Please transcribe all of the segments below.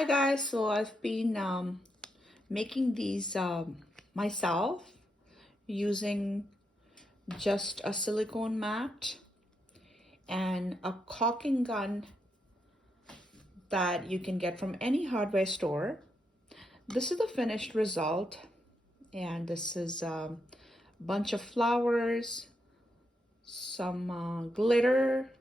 Hi guys, so I've been making these myself using just a silicone mat and a caulking gun that you can get from any hardware store. This is the finished result, and this is a bunch of flowers, some glitter,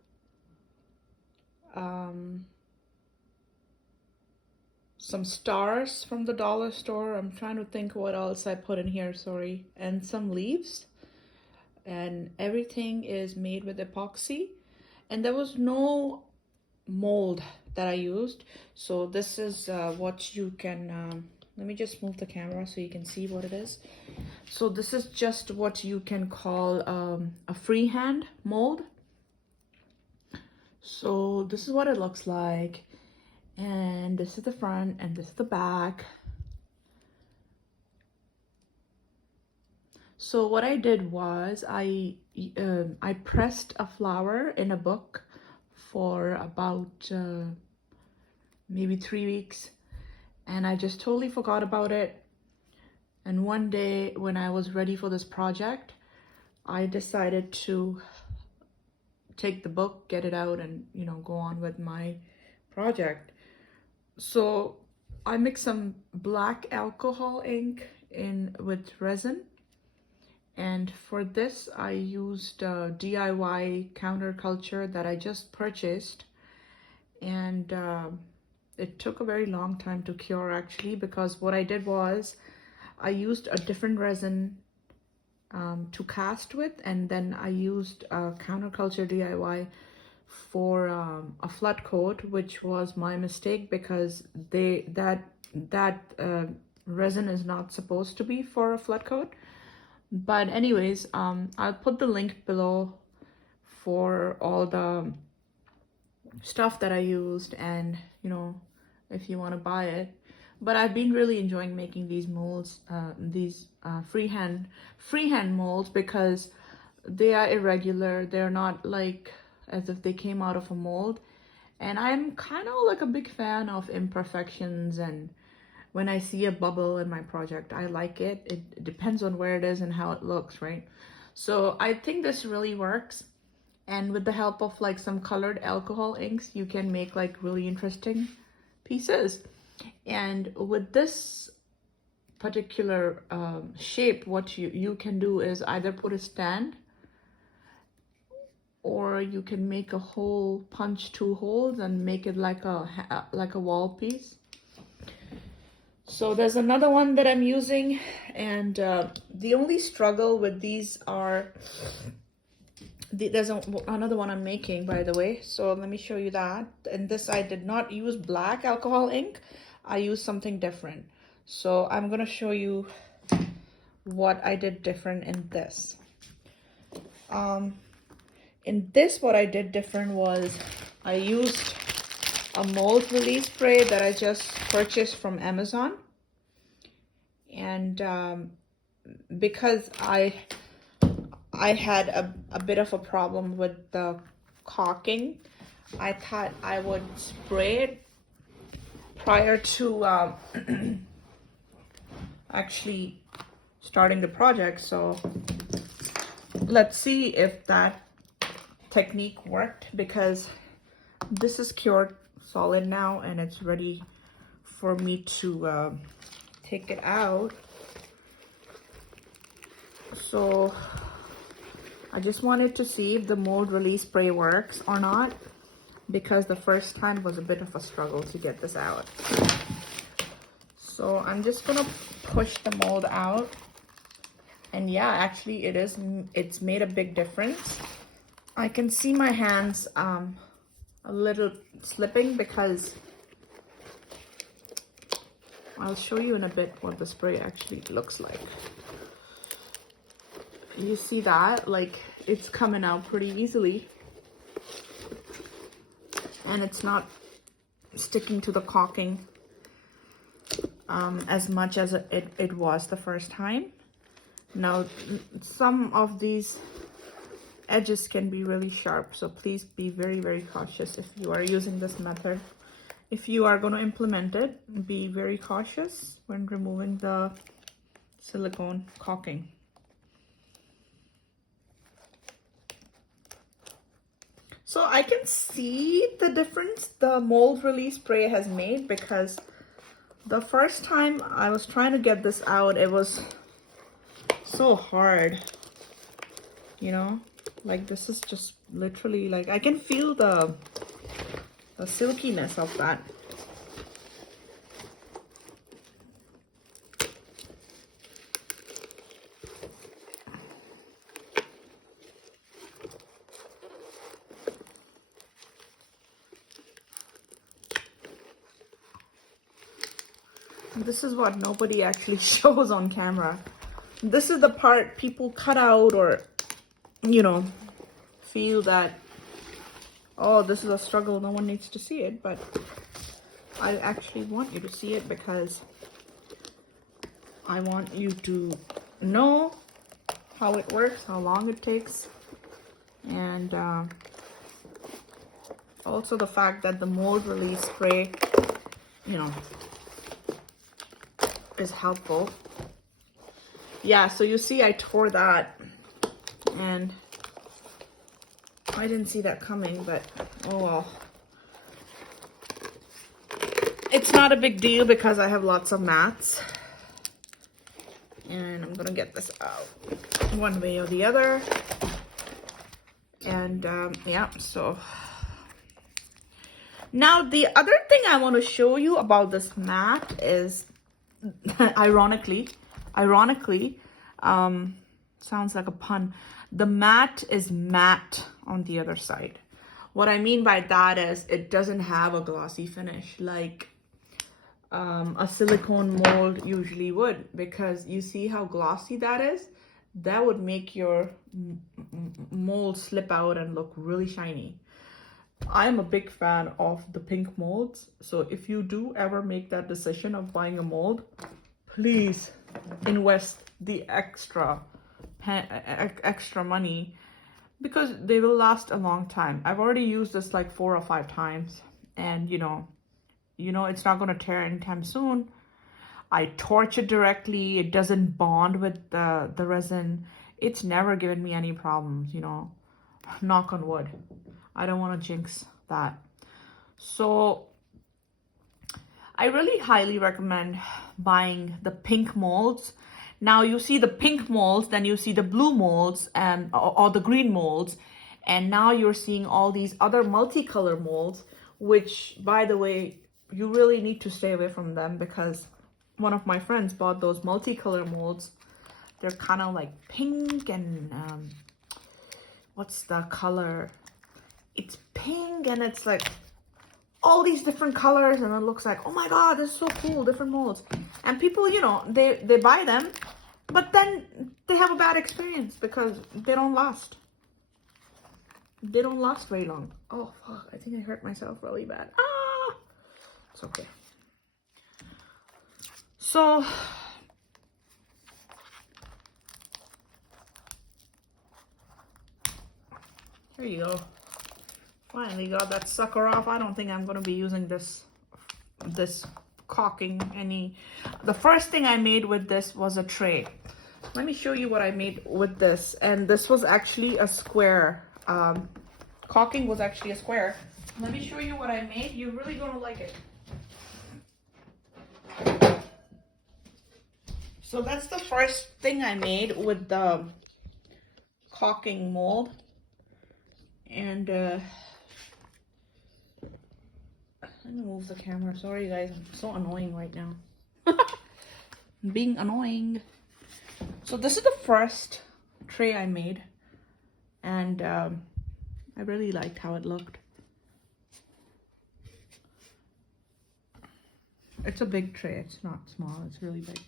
some stars from the dollar store. I'm trying to think what else I put in here, sorry, and some leaves. And everything is made with epoxy, and there was no mold that I used. So this is what you can let me just move the camera so you can see what it is. So this is just what you can call a freehand mold. So this is what it looks like, and this is the front and this is the back. So what I did was I pressed a flower in a book for about maybe 3 weeks, and I just totally forgot about it. And one day when I was ready for this project, I decided to take the book, get it out, and go on with my project. So I mixed some black alcohol ink in with resin. And for this, I used DIY counterculture that I just purchased. And it took a very long time to cure actually, because what I did was I used a different resin to cast with, and then I used counterculture DIY for a flood coat, which was my mistake because that resin is not supposed to be for a flood coat. But anyways, I'll put the link below for all the stuff that I used, and if you want to buy it. But I've been really enjoying making these molds, these freehand molds, because they are irregular. They're not like as if they came out of a mold. And I'm kind of like a big fan of imperfections, and when I see a bubble in my project, I like it. It depends on where it is and how it looks, right? So I think this really works. And with the help of like some colored alcohol inks, you can make like really interesting pieces. And with this particular shape, what you can do is either put a stand, or you can make a hole, punch 2 holes and make it like a wall piece. So there's another one that I'm using, and the only struggle with these are, there's another one I'm making, by the way. So let me show you that. And this, I did not use black alcohol ink. I used something different. So I'm gonna show you what I did different in this. In this, what I did different was I used a mold release spray that I just purchased from Amazon. And because I had a bit of a problem with the caulking, I thought I would spray it prior to actually starting the project. So let's see if that technique worked, because this is cured solid now and it's ready for me to take it out. So I just wanted to see if the mold release spray works or not, because the first time was a bit of a struggle to get this out. So I'm just gonna push the mold out, and yeah, actually it's made a big difference. I can see my hands a little slipping, because I'll show you in a bit what the spray actually looks like. You see that? Like, it's coming out pretty easily. And it's not sticking to the caulking as much as it was the first time. Now, some of these edges can be really sharp, so please be very, very cautious if you are using this method. if you are going to implement it, be very cautious when removing the silicone caulking. So I can see the difference the mold release spray has made, because the first time I was trying to get this out, it was so hard, you know, like this is just literally like, I can feel the silkiness of that. This is what nobody actually shows on camera. This is the part people cut out, or, you know, feel that, oh, this is a struggle, no one needs to see it. But I actually want you to see it, because I want you to know how it works, how long it takes, and also the fact that the mold release spray, you know, is helpful. Yeah, so you see I tore that, and I didn't see that coming, but oh well. It's not a big deal because I have lots of mats, and I'm gonna get this out one way or the other. And yeah, so now the other thing I want to show you about this mat is ironically, sounds like a pun, the mat is matte on the other side. What I mean by that is it doesn't have a glossy finish like a silicone mold usually would, because you see how glossy that is? That would make your mold slip out and look really shiny. I'm a big fan of the pink molds, so if you do ever make that decision of buying a mold, please invest the extra money, because they will last a long time. I've already used this like 4 or 5 times, and you know it's not going to tear anytime soon. I torch it directly. It doesn't bond with the resin. It's never given me any problems, you know, knock on wood. I don't want to jinx that. So I really highly recommend buying the pink molds. Now you see the pink molds, then you see the blue molds, and or the green molds, and now you're seeing all these other multicolor molds, which, by the way, you really need to stay away from them, because one of my friends bought those multicolor molds. They're kind of like pink and what's the color? It's pink and it's like all these different colors, and it looks like, oh my god, this is so cool, different molds. And people, you know, they buy them, but then they have a bad experience because they don't last. They don't last very long. Oh fuck, I think I hurt myself really bad. Ah, it's okay. So here you go. Finally got that sucker off. I don't think I'm going to be using this caulking any. The first thing I made with this was a tray. Let me show you what I made with this. And this was actually a square. Caulking was actually a square. Let me show you what I made. You're really going to like it. So that's the first thing I made with the caulking mold. And let me move the camera. Sorry guys, I'm so annoying right now. I'm being annoying. So this is the first tray I made, and I really liked how it looked. It's a big tray, it's not small, it's really big.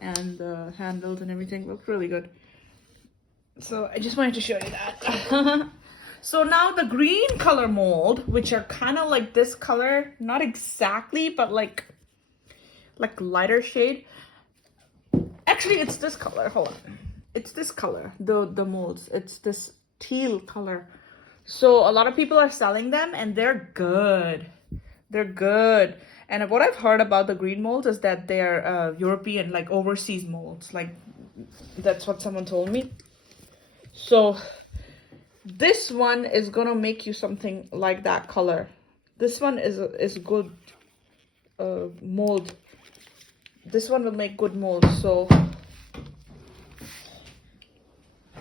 And the handles and everything look really good. So I just wanted to show you that. So now the green color mold, which are kind of like this color, not exactly, but like lighter shade. Actually, it's this color. Hold on. It's this color, the molds. It's this teal color. So a lot of people are selling them and they're good. They're good. And what I've heard about the green molds is that they're European, like overseas molds. Like, that's what someone told me. So this one is gonna make you something like that color. This one is good mold. This one will make good mold. So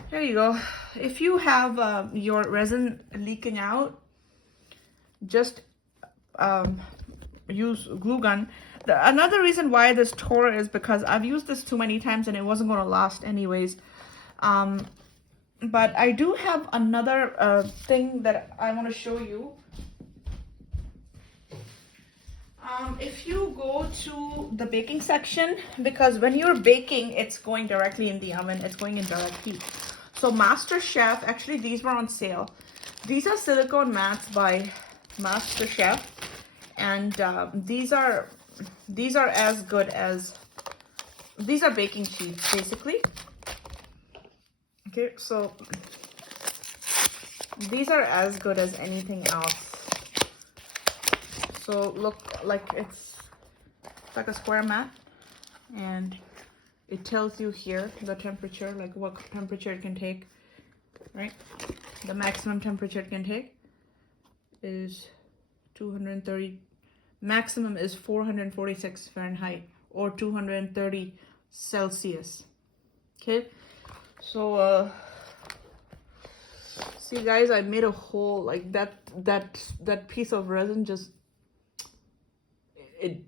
here you go. If you have your resin leaking out, just use glue gun. Another reason why this tore is because I've used this too many times and it wasn't going to last anyways. But I do have another thing that I want to show you. If you go to the baking section, because when you're baking, it's going directly in the oven. It's going in direct heat. So Master Chef, actually these were on sale. These are silicone mats by Master Chef, and these are as good as, these are baking sheets basically. Okay, so these are as good as anything else. So look, like it's like a square mat, and it tells you here the temperature, like what temperature it can take, right? The maximum temperature it can take is 230, maximum is 446 Fahrenheit or 230 Celsius. Okay, so see guys, I made a hole like that piece of resin just it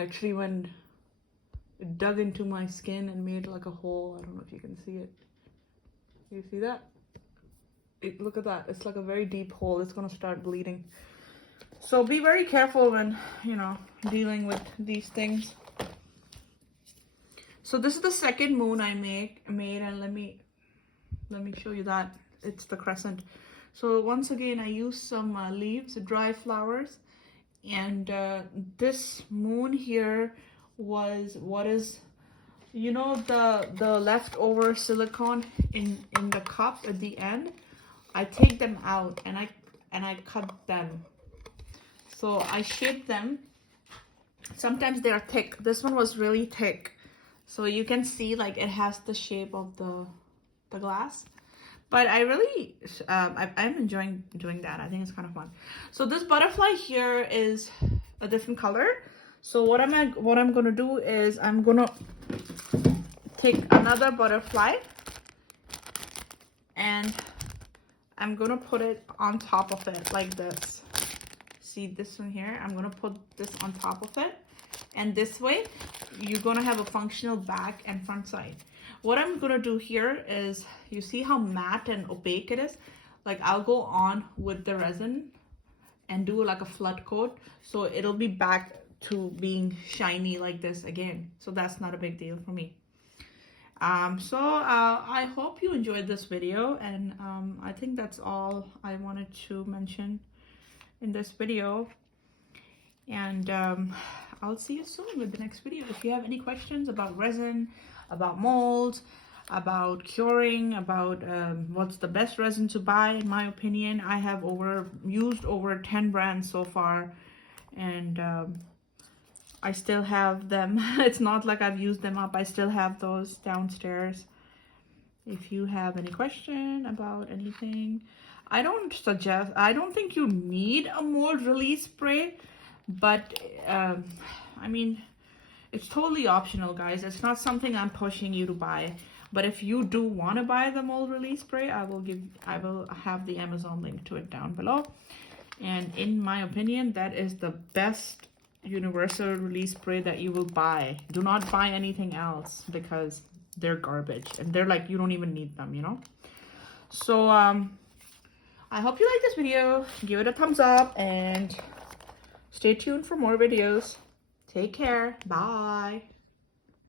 actually went, it dug into my skin and made like a hole. I don't know if you can see it. You see that? Look at that. It's like a very deep hole. It's gonna start bleeding. So be very careful when, you know, dealing with these things. So this is the second moon I made, and let me show you that. It's the Crescent. So once again, I used some leaves, dry flowers, and this moon here was, what is, you know, the leftover silicone in the cup at the end. I take them out and I cut them. So I shape them. Sometimes they are thick. This one was really thick, so you can see like it has the shape of the glass. But I really I'm enjoying doing that. I think it's kind of fun. So this butterfly here is a different color. So what I'm gonna do is I'm gonna take another butterfly and I'm gonna put it on top of it like this. See this one here? I'm gonna put this on top of it, and this way you're gonna have a functional back and front side. What I'm gonna do here is, you see how matte and opaque it is? Like I'll go on with the resin and do like a flood coat, so it'll be back to being shiny like this again. So that's not a big deal for me. I hope you enjoyed this video, and I think that's all I wanted to mention in this video, and I'll see you soon with the next video. If you have any questions about resin, about molds, about curing, about what's the best resin to buy, in my opinion, I have used over 10 brands so far, and I still have them. It's not like I've used them up. I still have those downstairs. If you have any question about anything, I don't think you need a mold release spray, but I mean, it's totally optional, guys. It's not something I'm pushing you to buy. But if you do want to buy the mold release spray, I will have the Amazon link to it down below. And in my opinion, that is the best universal release spray that you will buy. Do not buy anything else, because they're garbage and they're like, you don't even need them, you know. So I hope you like this video. Give it a thumbs up and stay tuned for more videos. Take care. Bye.